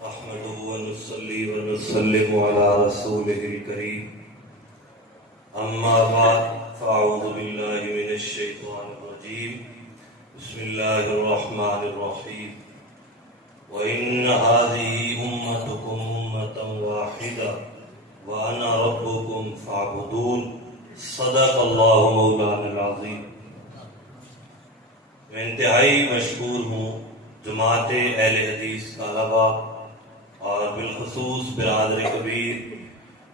نحمده ونصلي ونسلم على رسوله الكريم أما بعد فأعوذ بالله من الشيطان الرجيم بسم الله الرحمن الرحيم وإن هذه أمتكم أمة واحدة وأنا ربكم فاعبدون صدق الله مولانا العظيم۔ میں انتہائی مشکور ہوں جماعت اہل حدیث طلبہ اور بالخصوص برادر کبیر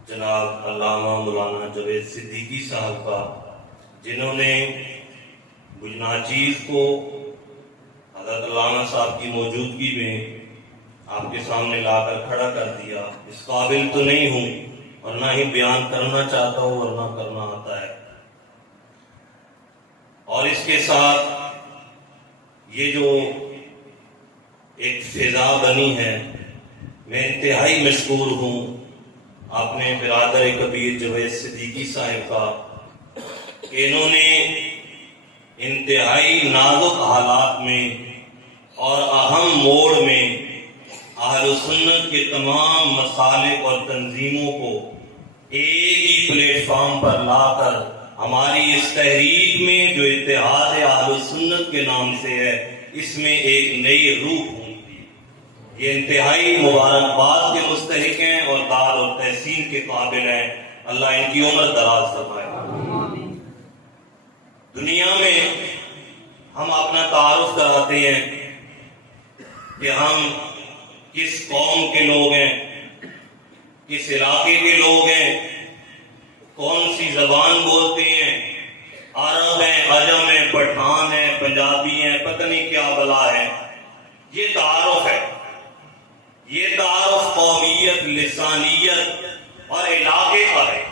جناب علامہ مولانا جاوید صدیقی صاحب کا، جنہوں نے مجھ ناچیز کو حضرت علامہ صاحب کی موجودگی میں آپ کے سامنے لا کر کھڑا کر دیا۔ اس قابل تو نہیں ہوں اور نہ ہی بیان کرنا چاہتا ہوں اور نہ کرنا آتا ہے، اور اس کے ساتھ یہ جو ایک فضا بنی ہے، میں انتہائی مشکور ہوں اپنے برادر کبیر جاوید صدیقی صاحب کا کہ انہوں نے انتہائی نازک حالات میں اور اہم موڑ میں اہل سنت کے تمام مسالک اور تنظیموں کو ایک ہی پلیٹ فارم پر لا کر ہماری اس تحریک میں جو اتحاد اہل سنت کے نام سے ہے، اس میں ایک نئی روح ہوں۔ یہ انتہائی مبارکباد کے مستحق ہیں اور داد اور تحسین کے قابل ہیں۔ اللہ ان کی عمر دراز فرمائے۔ دنیا میں ہم اپنا تعارف کراتے ہیں کہ ہم کس قوم کے لوگ ہیں، کس علاقے کے لوگ ہیں، کون سی زبان بولتے ہیں، عرب ہیں، عجم ہیں، پٹھان ہیں، پنجابی ہیں، پتہ نہیں کیا بلا ہے۔ یہ تعارف ہے، یہ تعارف قومیت، لسانیت اور علاقے کا ہے،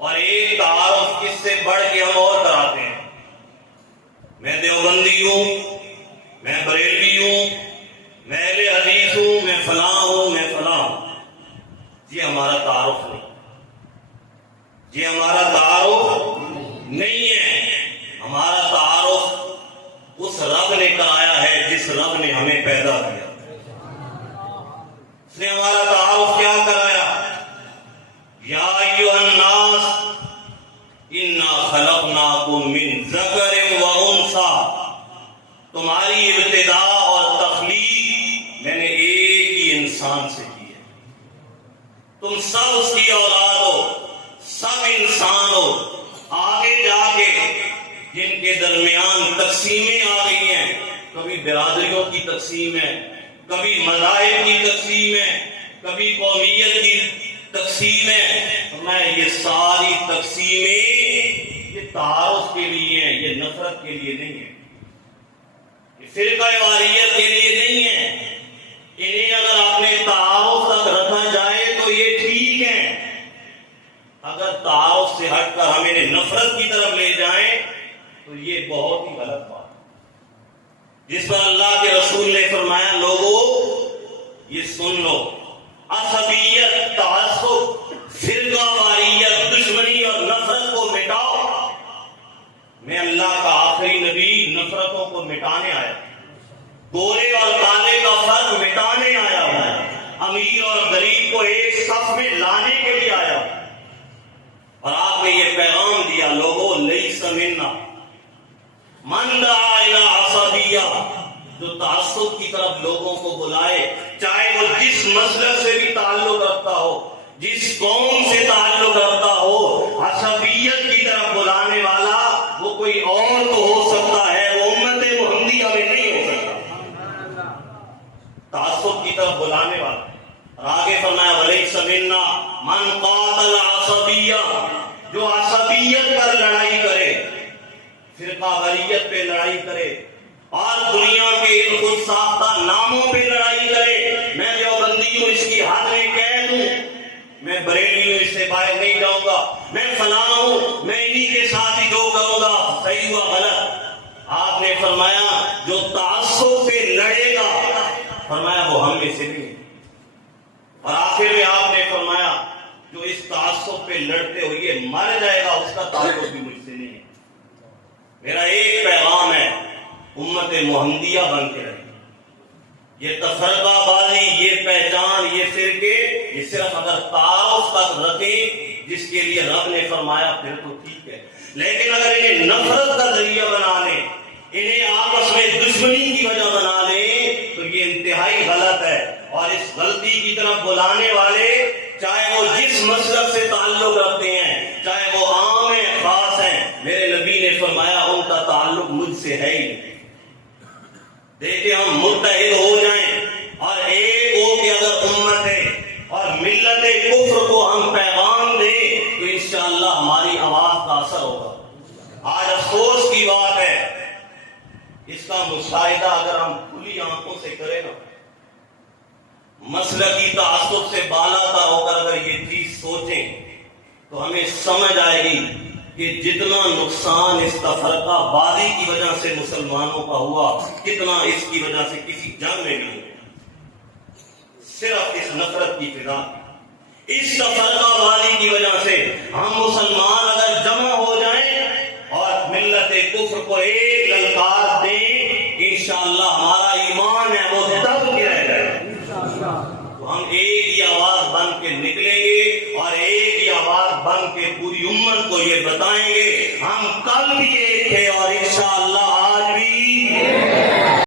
اور ایک تعارف اس سے بڑھ کے ہم اور کراتے ہیں۔ میں دیوبندی ہوں، میں بریلوی ہوں، میں اہل حدیث ہوں، میں فلاں ہوں، میں فلاں ہوں۔ یہ ہمارا تعارف نہیں، یہ ہمارا تعارف نہیں ہے۔ ہمارا تعارف اس رب نے کرایا ہے جس رب نے ہمیں پیدا کیا۔ اس نے ہمارا تعارف کیا کرایا؟ یا ایھا الناس انا خلقناکم من ذکر و انثی، تمہاری ابتدا اور تخلیق میں نے ایک ہی انسان سے کی ہے۔ تم سب اس کی اولاد ہو، سب انسان ہو۔ آگے جا کے جن کے درمیان تقسیمیں آ گئی ہیں، کبھی برادریوں کی تقسیم ہے، کبھی مذاہب کی تقسیم ہے، کبھی قومیت کی تقسیم ہے، یہ ساری تقسیمیں یہ تعارف کے لیے ہیں، یہ نفرت کے لیے نہیں ہے، یہ فرقہ واریت کے لیے نہیں ہے۔ انہیں اگر اپنے تعارف تک رکھا جائے تو یہ ٹھیک ہے، اگر تعارف سے ہٹ کر ہم انہیں نفرت کی طرف لے جائیں تو یہ بہت ہی غلط بات ہے، جس پر اللہ کے رسول نے فرمایا لوگوں یہ سن لو، عصبیت، تعصب، فرقہ واریت، دشمنی اور نفرت کو مٹاؤ۔ میں اللہ کا آخری نبی نفرتوں کو مٹانے آیا، گورے اور کالے کا فرق مٹانے آیا ہوں، امیر اور غریب کو ایک صف میں لانے کے لیے آیا ہوں، اور آپ نے یہ پیغام دیا لوگوں لیس منا من دعا الی عصبیہ، جو تعصب کی طرف لوگوں کو بلائے، چاہے وہ جس مسلک سے بھی تعلق رکھتا ہو، جس قوم سے تعلق رکھتا ہو، عصبیت کی طرف بلانے والا وہ کوئی اور تو ہو سکتا ہے، وہ امت محمدیہ میں نہیں ہو سکتا۔ تعصب کی طرف بلانے والا، اور آگے فرمایا ولیس منا من قاتل عصبیہ، جو عصبیت پر لڑائی کرے، فرقہ واریت پہ لڑائی کرے، اور دنیا کے ان خود ساختہ ناموں پہ لڑائی کرے۔ میں دیوبندی ہوں اس کی حد میں کہہ دوں، میں بریلی ہوں اس سے باہر نہیں جاؤں گا، میں فلاں ہوں میں انہی کے ساتھ ہی جو کروں گا، صحیح ہوا غلط؟ آپ نے فرمایا جو تعصب پہ لڑے گا، فرمایا وہ ہم میں سے نہیں ہے، اور آخر میں آپ نے فرمایا جو اس تعصب پہ لڑتے ہوئے مر جائے گا اس کا تعلق بھی مجھ سے نہیں ہے۔ میرا ایک پیغام ہے، امت محمدیہ بن کے رہے، یہ تفرقہ بازی، درمیان یہ فرقے یہ صرف اگر تعارف تک رکھیں جس کے لیے رب نے فرمایا پھر تو ٹھیک ہے، لیکن اگر انہیں نفرت کا ذریعہ بنا لیں، انہیں آپس میں دشمنی کی وجہ بنا لیں تو یہ انتہائی غلط ہے۔ اور اس غلطی کی طرف بلانے والے چاہے وہ جس مسلک سے تعلق رکھتے ہیں، چاہے وہ عام ہیں خاص ہیں، میرے نبی نے فرمایا ان کا تعلق مجھ سے ہے ہی نہیں۔ دیکھیں ہم متحد ہو جائیں اور ایک ہو کے اگر امت ہے اور ملت کفر کو ہم پیغام دیں تو انشاءاللہ ہماری آواز کا اثر ہوگا۔ آج افسوس کی بات ہے، اس کا مشاہدہ اگر ہم کھلی آنکھوں سے کریں نا، مسلکی تعصب سے بالا تر ہو کر اگر یہ چیز سوچیں تو ہمیں سمجھ آئے گی کہ جتنا نقصان اس تفرقہ بازی کی وجہ سے مسلمانوں کا ہوا، کتنا اس کی وجہ سے کسی جنگ میں نہیں ہوا۔ صرف اس نفرت کی فضا، اس تفرقہ بازی کی وجہ سے ہم مسلمان اگر جمع ہو جائیں اور ملت کفر کو ایک للکار دیں، انشاءاللہ ہمارا ایمان ہے وہ دب کے رہ جائے گا۔ تو ہم ایک ہی آواز بن کے نکلیں گے اور ایک ہی آواز بن کے پوری امت کو یہ بتائیں گے ہم کل بھی ایک تھے اور انشاءاللہ آج بھی